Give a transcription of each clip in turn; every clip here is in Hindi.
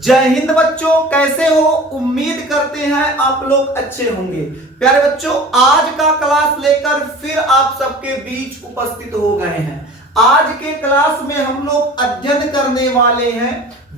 जय हिंद बच्चों, कैसे हो? उम्मीद करते हैं आप लोग अच्छे होंगे। प्यारे बच्चों, आज का क्लास लेकर फिर आप सबके बीच उपस्थित हो गए हैं। आज के क्लास में हम लोग अध्ययन करने वाले हैं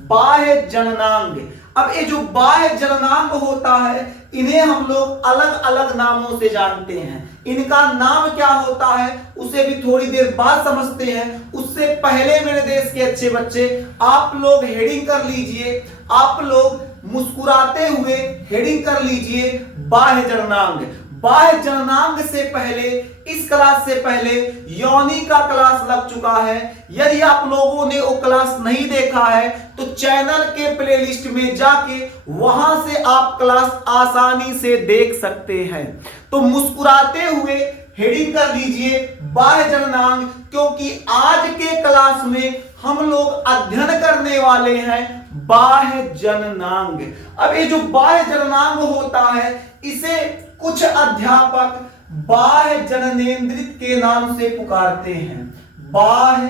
बाह्य जननांग। अब ये जो बाह्य जननांग होता है, इन्हें हम लोग अलग अलग नामों से जानते हैं। इनका नाम क्या होता है उसे भी थोड़ी देर बाद समझते हैं। उससे पहले मेरे देश के अच्छे बच्चे, आप लोग हेडिंग कर लीजिए, आप लोग मुस्कुराते हुए हेडिंग कर लीजिए बाह्य जननांग। बाह्य जननांग से पहले, इस क्लास से पहले योनि का क्लास लग चुका है। यदि आप लोगों ने वो क्लास नहीं देखा है तो चैनल के प्लेलिस्ट में जाके वहां से आप क्लास आसानी से देख सकते हैं। तो मुस्कुराते हुए हेडिंग कर लीजिए बाह्य जननांग, क्योंकि आज के क्लास में हम लोग अध्ययन करने वाले हैं बाह्य जननांग। अब ये जो बाह्य जननांग होता है, इसे कुछ अध्यापक बाह्य जननेंद्रित के नाम से पुकारते हैं। बाह्य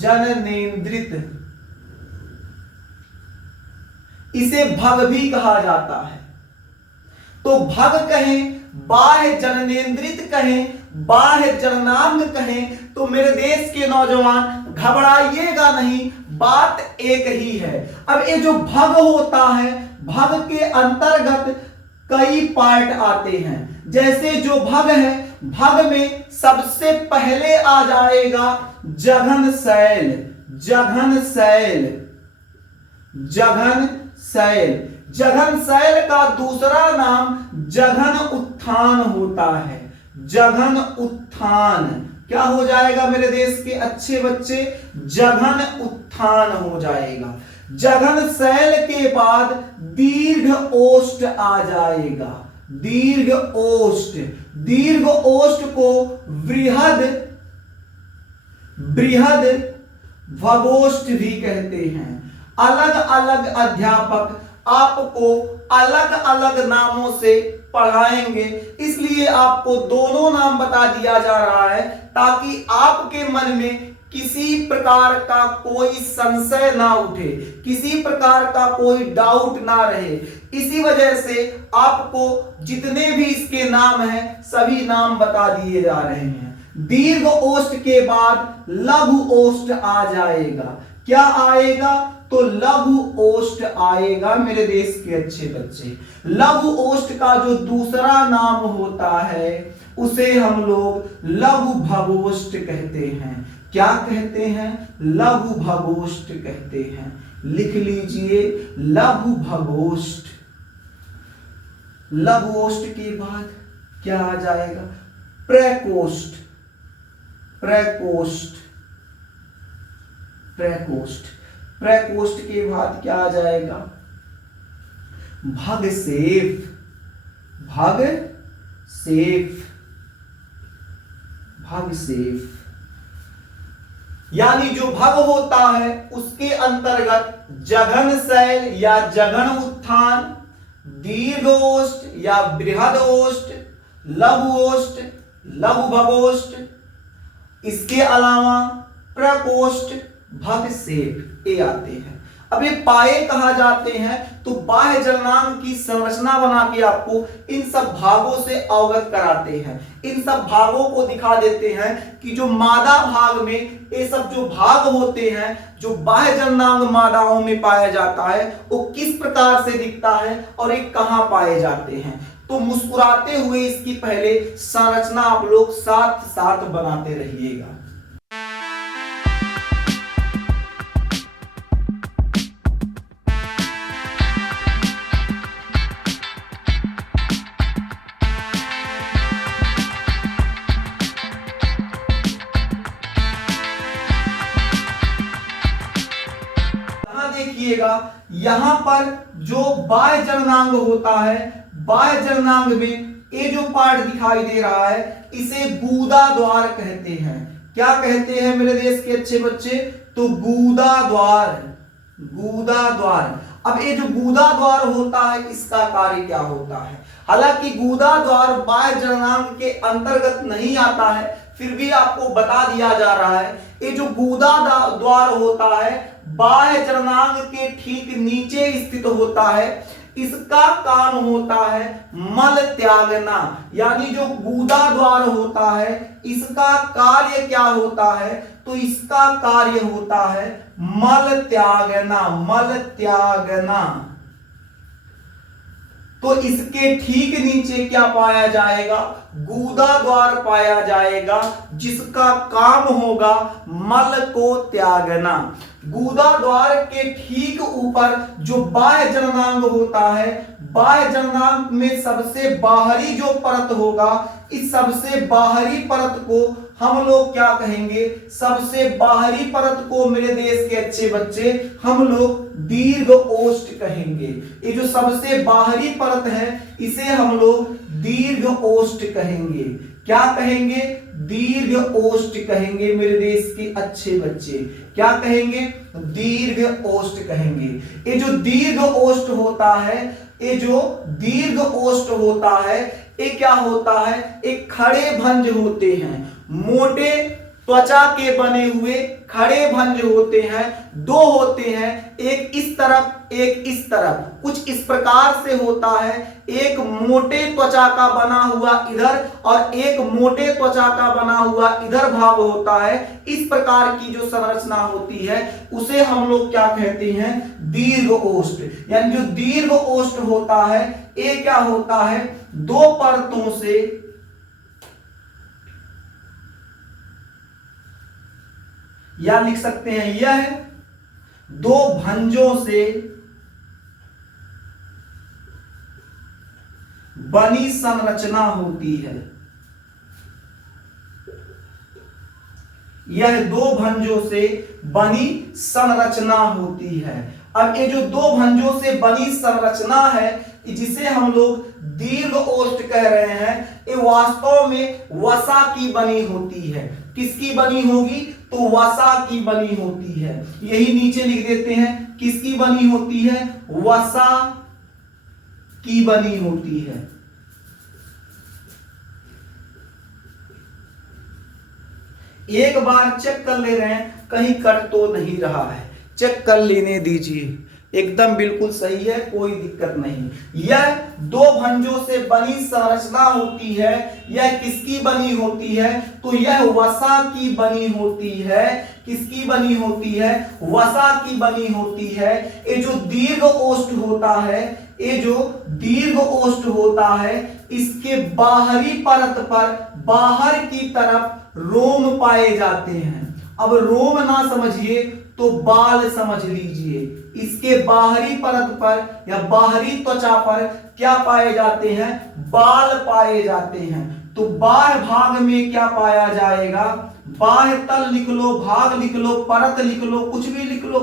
जननेंद्रित, इसे भग भी कहा जाता है। तो भग कहें, बाह्य जननेंद्रित कहें, बाह्य जननांग कहें, तो मेरे देश के नौजवान घबराइएगा नहीं, बात एक ही है। अब ये जो भग होता है, भग के अंतर्गत कई पार्ट आते हैं। जैसे जो भग है, भग में सबसे पहले आ जाएगा जघन शैल। जघन शैल, जघन शैल, जघन शैल का दूसरा नाम जघन उत्थान होता है। जघन उत्थान क्या हो जाएगा मेरे देश के अच्छे बच्चे? जघन उत्थान हो जाएगा। जघन शैल के बाद दीर्घ ओष्ठ आ जाएगा। दीर्घ ओष्ठ, दीर्घ ओष्ठ को बृहद भगोष्ठ भी कहते हैं। अलग अलग अध्यापक आपको अलग अलग नामों से पढ़ाएंगे, इसलिए आपको दोनों नाम बता दिया जा रहा है ताकि आपके मन में किसी प्रकार का कोई संशय ना उठे, किसी प्रकार का कोई डाउट ना रहे। इसी वजह से आपको जितने भी इसके नाम हैं सभी नाम बता दिए जा रहे हैं। दीर्घ ओष्ठ के बाद लघु ओष्ठ आ जाएगा। क्या आएगा? तो लघु ओष्ठ आएगा मेरे देश के अच्छे बच्चे। लघु ओष्ठ का जो दूसरा नाम होता है उसे हम लोग लघु भगोष्ठ कहते हैं। क्या कहते हैं? लघु भगोष्ठ कहते हैं। लिख लीजिए लघु भगोष्ठ। लघु ओष्ठ के बाद क्या आ जाएगा? प्रकोष्ठ। प्रकोष्ठ, प्रकोष्ठ, प्रकोष्ठ के बाद क्या आ जाएगा? भगसेफ। भगसेफ, भगसेफ, यानी जो भग होता है उसके अंतर्गत जघन शैल या जघन उत्थान, दीर्घ ओष्ठ या बृहद ओष्ठ, लघु ओष्ठ, लघु भगोष्ठ, इसके अलावा प्रकोष्ठ, भगसेफ ये आते हैं। अब ये पाए कहा जाते हैं। तो बाह्य जननांग की संरचना बना के आपको इन सब भागों से अवगत कराते हैं। इन सब भागों को दिखा देते हैं कि जो मादा भाग में ये सब जो भाग होते हैं, जो बाह्य जननांग मादाओं में पाया जाता है, वो किस प्रकार से दिखता है और ये कहां पाए जाते हैं। तो मुस्कुराते हुए इसकी पहले संरचना आप लोग साथ साथ बनाते रहिएगा। देखिएगा यहां पर जो बाह्य जननांग होता है, बाह्य जननांग में ये जो पार्ट दिखाई दे रहा है इसे गूदा द्वार कहते हैं। क्या कहते हैं मेरे देश के अच्छे बच्चे? तो गूदा द्वार। गूदा द्वार। अब ये जो गूदा द्वार होता है इसका कार्य क्या होता है? हालांकि गूदा द्वार बाह्य जननांग के अंतर्गत नहीं आता है, फिर भी आपको बता दिया जा रहा है। ये जो गूदा द्वार होता है बाह्य जननांग के ठीक नीचे स्थित होता है। इसका काम होता है मल त्यागना, यानी जो गूदा द्वार होता है इसका कार्य क्या होता है, तो इसका कार्य होता है मल त्यागना, मल त्यागना। तो इसके ठीक नीचे क्या पाया जाएगा, गूदा द्वार पाया जाएगा, जिसका काम होगा मल को त्यागना। गूदा द्वार के ठीक ऊपर जो बाह्य जननांग होता है, बाह्य जननांग में सबसे बाहरी जो परत होगा, इस सबसे बाहरी परत को हम लोग क्या कहेंगे, सबसे बाहरी परत को मेरे देश के अच्छे बच्चे हम लोग दीर्घ ओष्ठ कहेंगे। ये जो सबसे बाहरी परत है इसे हम लोग दीर्घ ओष्ठ कहेंगे। क्या कहेंगे, दीर्घ ओष्ठ कहेंगे मेरे देश के अच्छे बच्चे। क्या कहेंगे, दीर्घ ओष्ठ कहेंगे। ये जो दीर्घ ओष्ठ होता है, ये जो दीर्घ ओष्ठ होता है, ये क्या होता है, एक खड़े भंज होते हैं, मोटे त्वचा के बने हुए खड़े भंज होते हैं। दो होते हैं, एक इस तरफ एक इस तरफ, कुछ इस प्रकार से होता है। एक मोटे त्वचा का बना हुआ इधर और एक मोटे त्वचा का बना हुआ इधर भाग होता है। इस प्रकार की जो संरचना होती है उसे हम लोग क्या कहते हैं, दीर्घ ओष्ठ। यानी जो दीर्घ ओष्ठ होता है ये क्या होता है, दो परतों से या लिख सकते हैं यह दो भंजों से बनी संरचना होती है। यह दो भंजों से बनी संरचना होती है। अब ये जो दो भंजों से बनी संरचना है जिसे हम लोग दीर्घ ओष्ठ कह रहे हैं, ये वास्तव में वसा की बनी होती है। किसकी बनी होगी, तो वसा की बनी होती है। यही नीचे लिख देते हैं, किसकी बनी होती है, वसा की बनी होती है। एक बार चेक कर ले रहे हैं कहीं कट तो नहीं रहा है, चेक कर लेने दीजिए, एकदम बिल्कुल सही है, कोई दिक्कत नहीं। यह दो भंजों से बनी संरचना होती है। यह किसकी बनी होती है, तो यह वसा की बनी होती है। किसकी बनी होती है, वसा की बनी होती है। ये जो दीर्घ ओष्ठ होता है, ये जो दीर्घ ओष्ठ होता है, इसके बाहरी परत पर बाहर की तरफ रोम पाए जाते हैं। अब रोम ना समझिए तो बाल समझ लीजिए। इसके बाहरी परत पर या बाहरी त्वचा पर क्या पाए जाते हैं, बाल पाए जाते हैं। तो बाह्य भाग में क्या पाया जाएगा, बाह्य तल लिख लो, भाग लिख लो, परत लिख लो, कुछ भी लिख लो,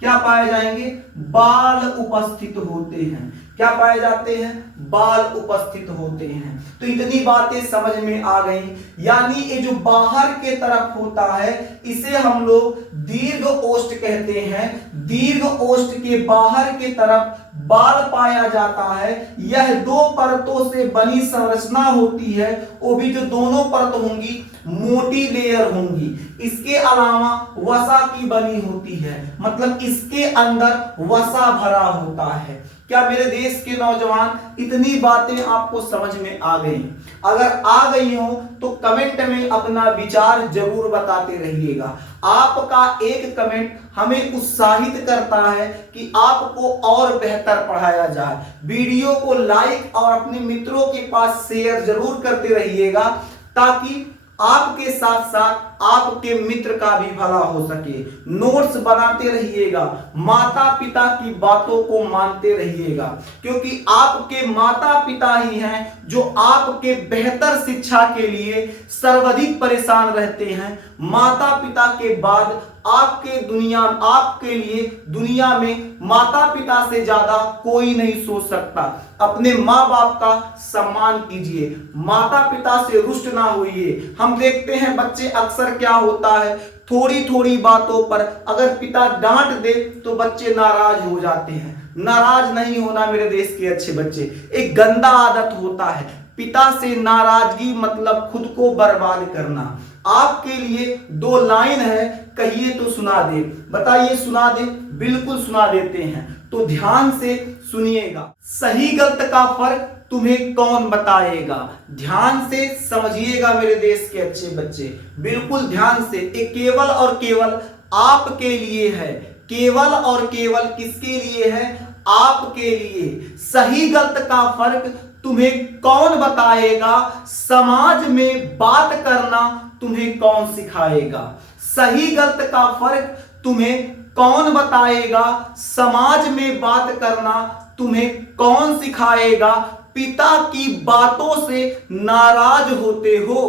क्या पाए जाएंगे, बाल उपस्थित होते हैं। क्या पाए जाते हैं, बाल उपस्थित होते हैं। तो इतनी बातें समझ में आ गई। यानी ये जो बाहर के तरफ होता है इसे हम लोग दीर्घ ओष्ठ कहते हैं। दीर्घ ओष्ठ के बाहर के तरफ बाल पाया जाता है। यह दो परतों से बनी संरचना होती है, वो भी जो दोनों परत होंगी मोटी लेयर होंगी। इसके अलावा वसा की बनी होती है, मतलब इसके अंदर वसा भरा होता है। क्या मेरे देश के नौजवान इतनी बातें आपको समझ में आ गई? अगर आ गई हो तो कमेंट में अपना विचार जरूर बताते रहिएगा। आपका एक कमेंट हमें उत्साहित करता है कि आपको और बेहतर पढ़ाया जाए। वीडियो को लाइक और अपने मित्रों के पास शेयर जरूर करते रहिएगा ताकि आपके साथ साथ आपके मित्र का भी भला हो सके। नोट्स बनाते रहिएगा, माता पिता की बातों को मानते रहिएगा, क्योंकि आपके माता पिता ही हैं जो आपके बेहतर शिक्षा के लिए सर्वाधिक परेशान रहते हैं। माता पिता के बाद आपके लिए दुनिया में माता पिता से ज्यादा कोई नहीं सोच सकता। अपने माँ बाप का सम्मान कीजिए, माता पिता से रुष्ट ना होइए। हम देखते हैं बच्चे अक्सर क्या होता है, थोड़ी थोड़ी बातों पर अगर पिता डांट दे तो बच्चे नाराज हो जाते हैं। नाराज नहीं होना मेरे देश के अच्छे बच्चे, एक गंदा आदत होता है। पिता से नाराजगी मतलब खुद को बर्बाद करना। आपके लिए 2 लाइन है, कहिए तो सुना दे। बताइए सुना दे? बिल्कुल सुना देते हैं, तो ध्यान से सुनिएगा। सही गलत का फर्क तुम्हें कौन बताएगा? ध्यान से समझिएगा मेरे देश के अच्छे बच्चे, बिल्कुल ध्यान से। ये केवल और केवल आपके लिए है, केवल और केवल किसके लिए है? आपके लिए। सही गलत का फर्क तुम्हें कौन बताएगा? समाज में बात करना तुम्हें कौन सिखाएगा? सही गलत का फर्क तुम्हें कौन बताएगा? समाज में बात करना तुम्हें कौन सिखाएगा? पिता की बातों से नाराज होते हो,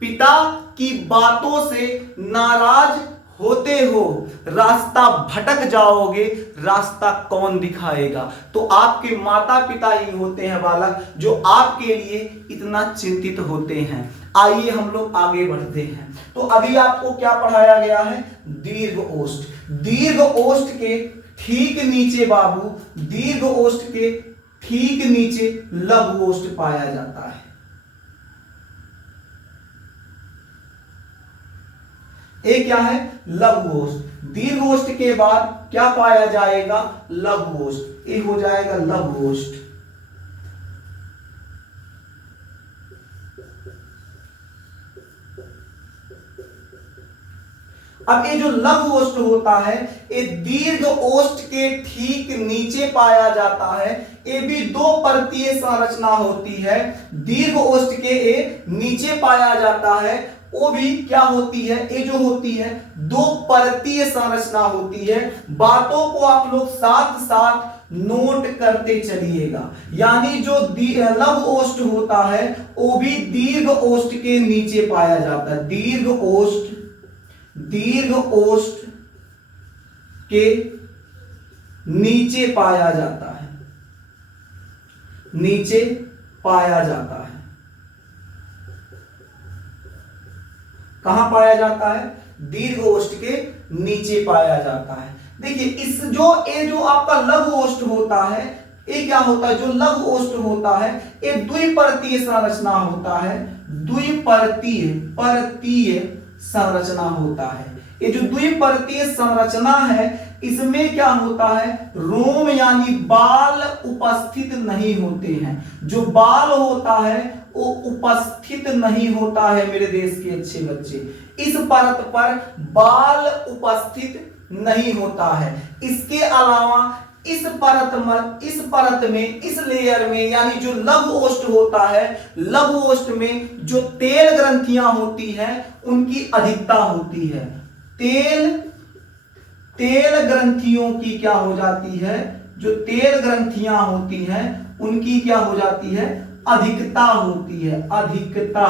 पिता की बातों से नाराज होते हो, रास्ता भटक जाओगे, रास्ता कौन दिखाएगा? तो आपके माता पिता ही होते हैं बालक, जो आपके लिए इतना चिंतित होते हैं। आइए हम लोग आगे बढ़ते हैं। तो अभी आपको क्या पढ़ाया गया है? दीर्घ ओष्ठ। दीर्घ ओष्ठ के ठीक नीचे बाबू, दीर्घ ओष्ठ के ठीक नीचे लघु ओष्ठ पाया जाता है। ये क्या है? लघु ओष्ठ। दीर्घ ओष्ठ के बाद क्या पाया जाएगा? लघु ओष्ठ। ये हो जाएगा लघु ओष्ठ। अब ये जो लघु ओष्ठ होता है, ये दीर्घ ओष्ठ के ठीक नीचे पाया जाता है। ये भी 2 परतीय संरचना होती है। दीर्घ ओष्ठ के ये नीचे पाया जाता है, वो भी क्या होती है? ये जो होती है 2 परतीय संरचना होती है। बातों को आप लोग साथ साथ नोट करते चलिएगा। यानी जो लघु ओष्ठ होता है वो भी दीर्घ ओष्ठ के नीचे पाया जाता है। दीर्घ ओष्ठ के नीचे पाया जाता है, नीचे पाया जाता है। कहां पाया जाता है? दीर्घ ओष्ठ के नीचे पाया जाता है। देखिए इस जो आपका लघु ओष्ठ होता है, ये क्या होता है? जो लघु ओष्ठ होता है ये द्विपरतीय संरचना होता है। परतीय संरचना होता है। ये जो द्विपरतीय संरचना है, इसमें क्या होता है? रोम यानी बाल उपस्थित नहीं होते हैं। जो बाल होता है वो उपस्थित नहीं होता है मेरे देश के अच्छे बच्चे। इस परत पर बाल उपस्थित नहीं होता है। इसके अलावा इस परत में, इस लेयर में, यानी जो लघु ओष्ठ होता है, लघु ओष्ठ में जो तेल ग्रंथियां होती हैं उनकी अधिकता होती है। तेल ग्रंथियों की क्या हो जाती है? जो तेल ग्रंथियां होती हैं उनकी क्या हो जाती है? अधिकता होती है। अधिकता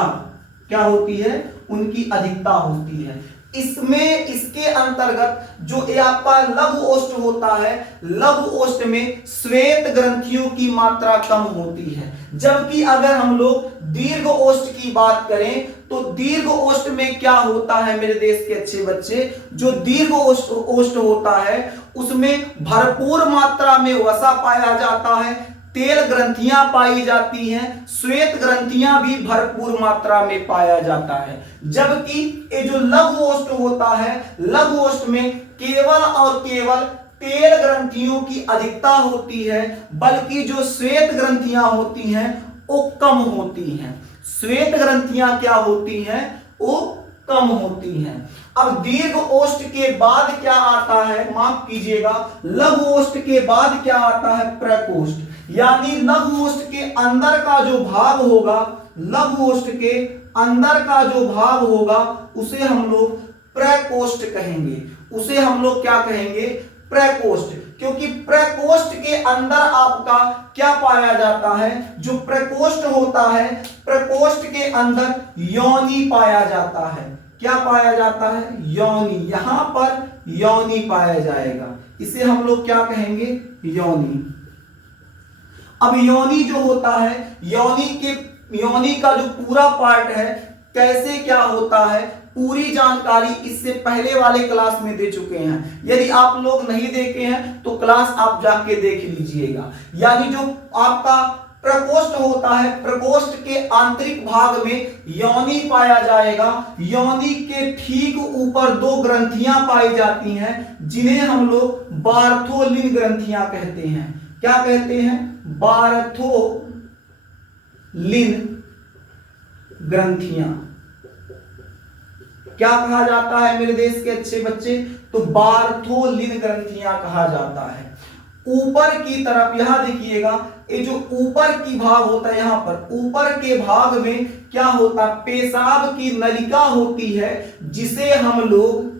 क्या होती है? उनकी अधिकता होती है। इसमें इसके अंतर्गत जो ये आपका लघु ओष्ठ होता है, लघु ओष्ठ में श्वेत ग्रंथियों की मात्रा कम होती है। जबकि अगर हम लोग दीर्घ ओष्ठ की बात करें तो दीर्घ ओष्ठ में क्या होता है मेरे देश के अच्छे बच्चे? जो दीर्घ ओष्ठ होता है उसमें भरपूर मात्रा में वसा पाया जाता है, तेल ग्रंथियां पाई जाती हैं, श्वेत ग्रंथियां भी भरपूर मात्रा में पाया जाता है। जबकि ये जो लघु ओष्ठ होता है, लघु ओष्ठ में केवल और केवल तेल ग्रंथियों की अधिकता होती है, बल्कि जो श्वेत ग्रंथियां होती हैं वो कम होती हैं। श्वेत ग्रंथियां क्या होती हैं? वो कम होती हैं। अब दीर्घ ओष्ठ के बाद क्या आता है? माफ कीजिएगा, लघु ओष्ठ के बाद क्या आता है? प्रकोष्ठ। यानी लघु ओष्ठ के अंदर का जो भाग होगा, लघु ओष्ठ के अंदर का जो भाग होगा उसे हम लोग प्रकोष्ठ कहेंगे। उसे हम लोग क्या कहेंगे? प्रकोष्ठ। क्योंकि प्रकोष्ठ के अंदर आपका क्या पाया जाता है? जो प्रकोष्ठ होता है, प्रकोष्ठ के अंदर योनि पाया जाता है। क्या पाया जाता है? योनि। यहां पर योनि पाया जाएगा, इसे हम लोग क्या कहेंगे? योनि। अब योनि जो होता है, योनि का जो पूरा पार्ट है कैसे क्या होता है, पूरी जानकारी इससे पहले वाले क्लास में दे चुके हैं। यदि आप लोग नहीं देखे हैं तो क्लास आप जाके देख लीजिएगा। यानी जो आपका प्रकोष्ठ होता है, प्रकोष्ठ के आंतरिक भाग में योनि पाया जाएगा। योनि के ठीक ऊपर दो ग्रंथियां पाई जाती हैं जिन्हें हम लोग बार्थोलिन ग्रंथियां कहते हैं। क्या कहते हैं? बार्थोलिन ग्रंथियां। क्या कहा जाता है मेरे देश के अच्छे बच्चे? तो बार्थोलिन ग्रंथियां कहा जाता है। ऊपर की तरफ यहां देखिएगा, ये जो ऊपर की भाग होता है, यहां पर ऊपर के भाग में क्या होता है? पेशाब की नलिका होती है जिसे हम लोग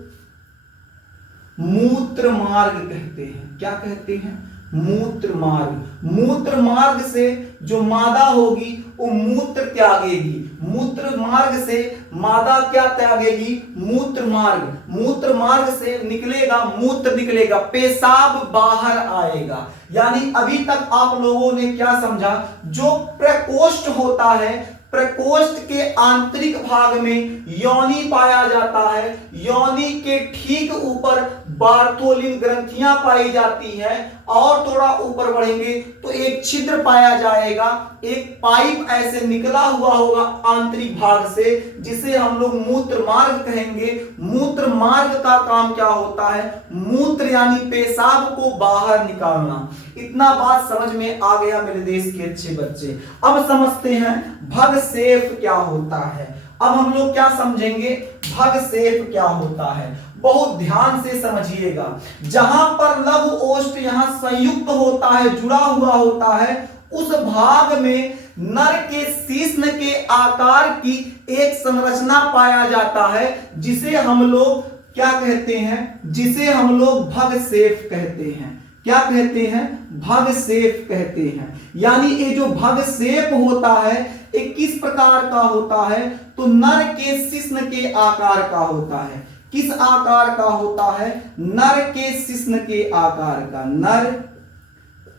मूत्र मार्ग कहते हैं। क्या कहते हैं? मूत्र मार्ग। मूत्र मार्ग से जो मादा होगी वो मूत्र त्यागेगी। मूत्र मार्ग से मादा क्या त्यागेगी? मूत्र मार्ग। मूत्र मार्ग से निकलेगा मूत्र, निकलेगा पेशाब बाहर आएगा। यानी अभी तक आप लोगों ने क्या समझा? जो प्रकोष्ठ होता है, प्रकोष्ठ के आंतरिक भाग में योनि पाया जाता है। योनि के ठीक ऊपर बार्थोलिन ग्रंथियां पाई जाती हैं। और थोड़ा ऊपर बढ़ेंगे तो एक छिद्र पाया जाएगा, एक पाइप ऐसे निकला हुआ होगा आंतरिक भाग से, जिसे हम लोग मूत्र मार्ग कहेंगे। मूत्र मार्ग का काम क्या होता है? मूत्र यानी पेशाब को बाहर निकालना। इतना बात समझ में आ गया मेरे देश के अच्छे बच्चे। अब समझते हैं भगसेफ क्या होता है। अब हम लोग क्या समझेंगे? भगसेफ क्या होता है, बहुत ध्यान से समझिएगा। जहां पर लघु ओष्ठ यहां संयुक्त होता है, जुड़ा हुआ होता है, उस भाग में नर के शिश्न के आकार की एक संरचना पाया जाता है जिसे हम लोग क्या कहते हैं? जिसे हम लोग भगसेफ कहते हैं। क्या कहते हैं? भगसेफ कहते हैं। यानी ये जो भगसेफ होता है ये किस प्रकार का होता है? तो नर के शिश्न के आकार का होता है। किस आकार का होता है? नर के शिश्न के आकार का। नर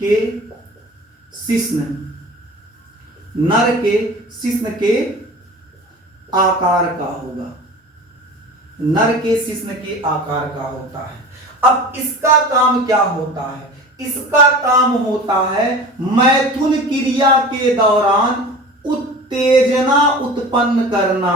के शिश्न, नर के शिश्न के आकार का होगा। नर के शिश्न के आकार का होता है। अब इसका काम क्या होता है? इसका काम होता है मैथुन क्रिया के दौरान उत्तेजना उत्पन्न करना।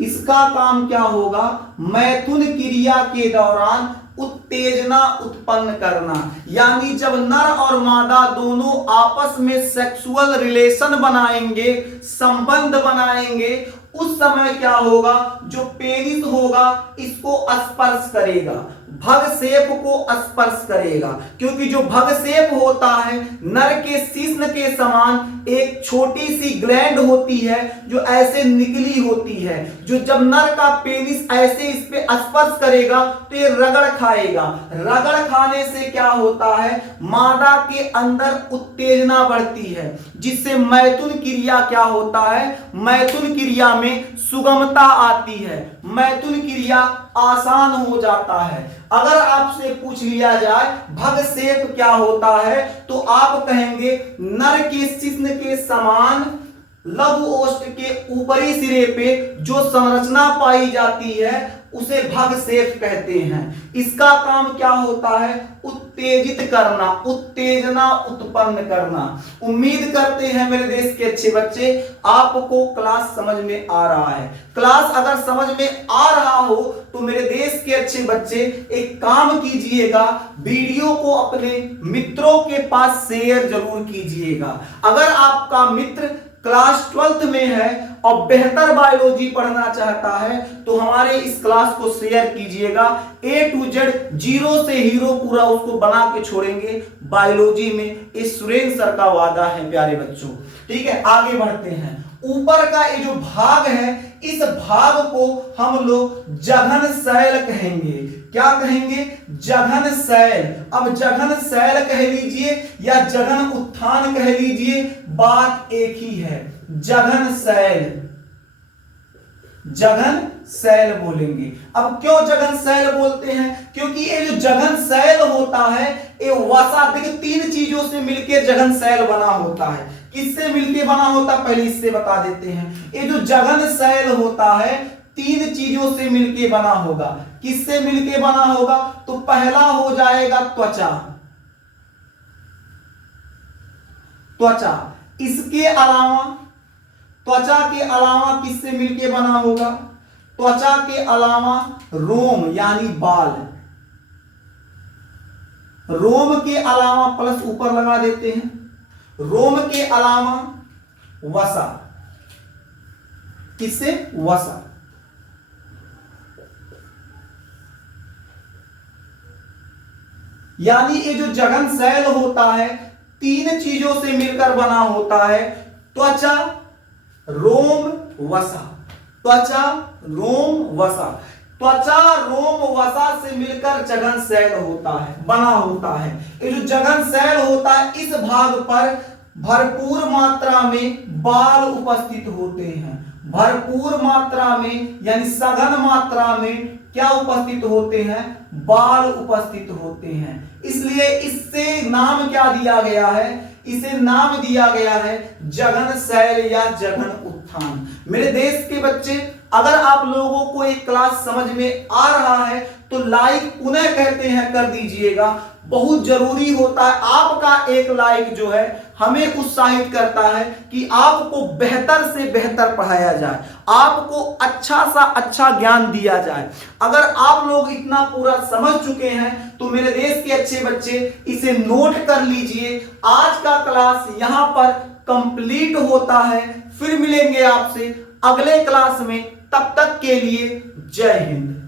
इसका काम क्या होगा? मैथुन क्रिया के दौरान उत्तेजना उत्पन्न करना। यानी जब नर और मादा दोनों आपस में सेक्सुअल रिलेशन बनाएंगे, संबंध बनाएंगे, उस समय क्या होगा? जो पेनिस होगा इसको स्पर्श करेगा, भगसेप को स्पर्श करेगा। क्योंकि जो भगसेप होता है नर के शिश्न के समान एक छोटी सी ग्लैंड होती है जो ऐसे निकली होती है, जो जब नर का पेनिस ऐसे इस पे स्पर्श करेगा तो ये रगड़ खाएगा। रगड़ खाने से क्या होता है? मादा के अंदर उत्तेजना बढ़ती है, जिससे मैथुन क्रिया क्या होता है? मैथुन क्रिया में सुगमता आती है, मैथुन क्रिया आसान हो जाता है। अगर आपसे पूछ लिया जाए भगसेप क्या होता है तो आप कहेंगे नर के शिश्न के समान लघु ओष्ठ के ऊपरी सिरे पे जो संरचना पाई जाती है उसे भगसेप कहते हैं। इसका काम क्या होता है? उत्तेजित करना, उत्तेजना उत्पन्न करना। उम्मीद करते हैं मेरे देश के अच्छे बच्चे आपको क्लास समझ में आ रहा है। क्लास अगर समझ में आ रहा हो तो मेरे देश के अच्छे बच्चे एक काम कीजिएगा, वीडियो को अपने मित्रों के पास शेयर जरूर कीजिएगा। अगर आपका मित्र क्लास 12th में है और बेहतर बायोलॉजी पढ़ना चाहता है तो हमारे इस क्लास को शेयर कीजिएगा। A to Z, जीरो से हीरो पूरा उसको बना के छोड़ेंगे बायोलॉजी में। इस सुरेंद्र सर का वादा है प्यारे बच्चों। ठीक है, आगे बढ़ते हैं। ऊपर का ये जो भाग है इस भाग को हम लोग जघन शैल कहेंगे। क्या कहेंगे? जघन शैल। अब जघन शैल कह लीजिए या जघन उत्थान कह लीजिए, बात एक ही है। जघन शैल, जघन शैल बोलेंगे। अब क्यों जघन शैल बोलते हैं? क्योंकि ये जो जघन शैल होता है ये वसा, देखिए 3 चीजों से मिलकर जघन शैल बना होता है। किससे मिलके बना होता है पहले इससे बता देते हैं। ये जो जघन शैल होता है 3 चीजों से मिलके बना होगा। किससे मिलके बना होगा? तो पहला हो जाएगा त्वचा, त्वचा। इसके अलावा त्वचा के अलावा किससे मिलके बना होगा? त्वचा के अलावा रोम यानी बाल, रोम के अलावा प्लस ऊपर लगा देते हैं, रोम के अलावा वसा। किससे? वसा। यानी ये जो जघन होता है 3 चीजों से मिलकर बना होता है, त्वचा, रोम, वसा। त्वचा, रोम, वसा। त्वचा, रोम, वसा से मिलकर जघन शैल होता है, बना होता है। ये जो जघन शैल होता है इस भाग पर भरपूर मात्रा में बाल उपस्थित होते हैं। भरपूर मात्रा में यानी सघन मात्रा में क्या उपस्थित होते हैं? बाल उपस्थित होते हैं। इसलिए इससे नाम क्या दिया गया है? इसे नाम दिया गया है जघन शैल या जघन उत्थान। मेरे देश के बच्चे, अगर आप लोगों को एक क्लास समझ में आ रहा है तो लाइक पुनः कहते हैं कर दीजिएगा, बहुत जरूरी होता है। आपका एक लाइक जो है हमें उत्साहित करता है कि आपको बेहतर से बेहतर पढ़ाया जाए, आपको अच्छा सा अच्छा ज्ञान दिया जाए। अगर आप लोग इतना पूरा समझ चुके हैं तो मेरे देश के अच्छे बच्चे इसे नोट कर लीजिए। आज का क्लास यहां पर कंप्लीट होता है। फिर मिलेंगे आपसे अगले क्लास में, तब तक के लिए जय हिंद।